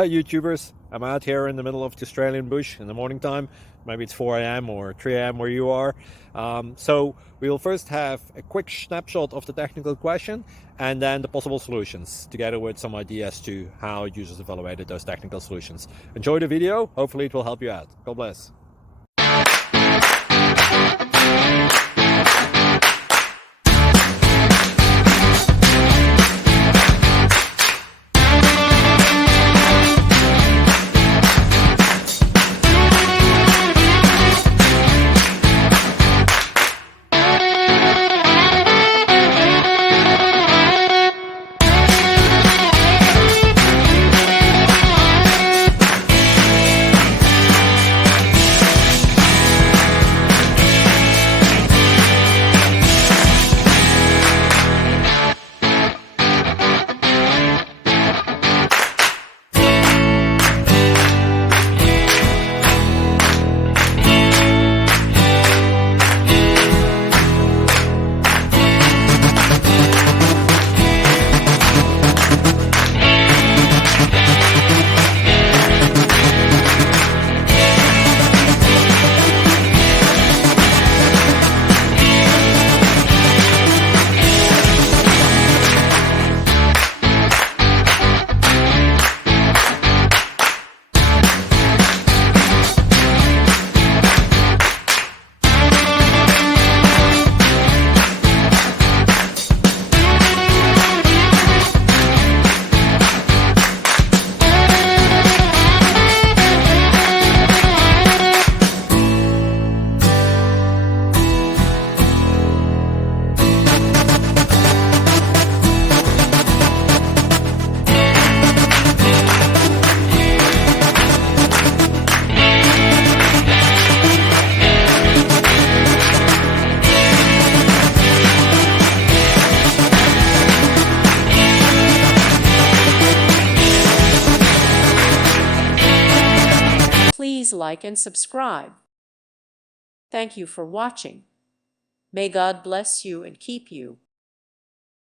Hey YouTubers, I'm out here in the middle of the Australian bush in the morning time. Maybe it's 4 a.m. or 3 a.m. where you are. So we'll first have a quick snapshot of the technical question and then the possible solutions, together with some ideas to how users evaluated those technical solutions. Enjoy the video, hopefully it will help you out. God bless. Please like and subscribe. Thank you for watching. May God bless you and keep you.